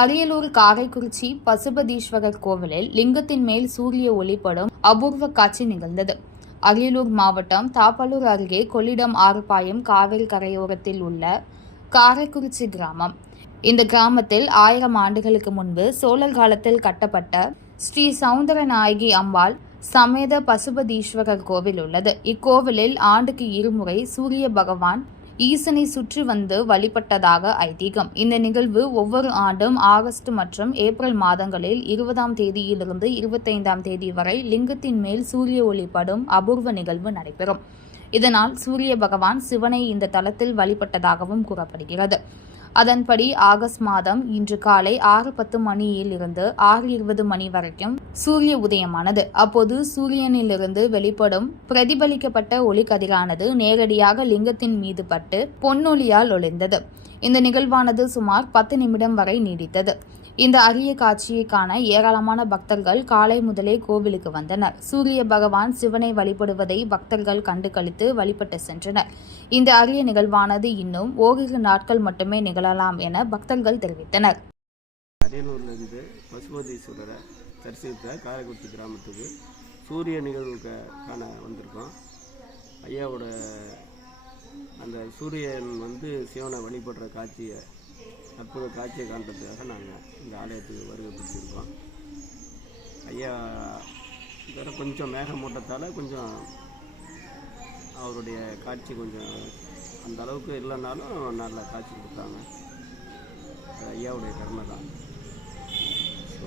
அரியலூர் காரைக்குறிச்சி பசுபதீஸ்வரர் கோவிலில் லிங்கத்தின் மேல் சூரிய ஒளிப்படும் அபூர்வ காட்சி நிகழ்ந்தது. அரியலூர் மாவட்டம் தாப்பலூர் அருகே கொள்ளிடம் ஆறுபாயம் காவிரி கரையோரத்தில் உள்ள காரைக்குறிச்சி கிராமம். இந்த கிராமத்தில் ஆயிரம் ஆண்டுகளுக்கு முன்பு சோழர் காலத்தில் கட்டப்பட்ட ஸ்ரீ சவுந்தரநாயகி அம்பாள் சமேத பசுபதீஸ்வரர் கோவில் உள்ளது. இக்கோவிலில் ஆண்டுக்கு இருமுறை சூரிய பகவான் ஈசனை சுற்றி வந்து வழிபட்டதாக ஐதீகம். இந்த நிகழ்வு ஒவ்வொரு ஆண்டும் ஆகஸ்ட் மற்றும் ஏப்ரல் மாதங்களில் இருபதாம் தேதியிலிருந்து இருபத்தைந்தாம் தேதி வரை லிங்கத்தின் மேல் சூரிய ஒளிப்படும் அபூர்வ நிகழ்வு நடைபெறும். இதனால் சூரிய பகவான் சிவனை இந்த தலத்தில் வழிபட்டதாகவும் கூறப்படுகிறது. அதன்படி ஆகஸ்ட் மாதம் இன்று காலை ஆறு பத்து மணியில் இருந்து ஆறு இருபது மணி வரைக்கும் சூரிய உதயமானது. அப்போது சூரியனிலிருந்து வெளிப்படும் பிரதிபலிக்கப்பட்ட ஒளிக்கதிரானது நேரடியாக லிங்கத்தின் மீது பட்டு பொன்னொலியால் ஒளிந்தது இந்த நிகழ்வானது சுமார் பத்து நிமிடம் வரை நீடித்தது. இந்த அரிய காட்சியை காண ஏராளமான பக்தர்கள் காலை முதலே கோவிலுக்கு வந்தனர். சூரிய பகவான் சிவனை வழிபடுவதை பக்தர்கள் கண்டு கழித்து வழிபட்டு சென்றனர். இந்த அரிய நிகழ்வானது இன்னும் ஓரிரு நாட்கள் மட்டுமே நிகழலாம் என பக்தர்கள் தெரிவித்தனர். அரியலூர்லேருந்து பசுபதீஸ்வரரை தரிசித்த காரைக்குடி கிராமத்துக்கு சூரிய நிகழ்வுக்கான வந்திருக்கோம். ஐயாவோட அந்த சூரியன் வந்து சிவனை வழிபடுற காட்சியை அற்புத காட்சியை காண்றதுக்காக நாங்கள் இந்த ஆலயத்துக்கு வருகை பிடிச்சிருக்கோம் ஐயா வேறு கொஞ்சம் மேகமூட்டத்தால் கொஞ்சம் அவருடைய காட்சி கொஞ்சம் அந்த அளவுக்கு இல்லைனாலும் நல்ல காட்சி கொடுத்தாங்க. ஐயாவுடைய கர்மை தான். ஸோ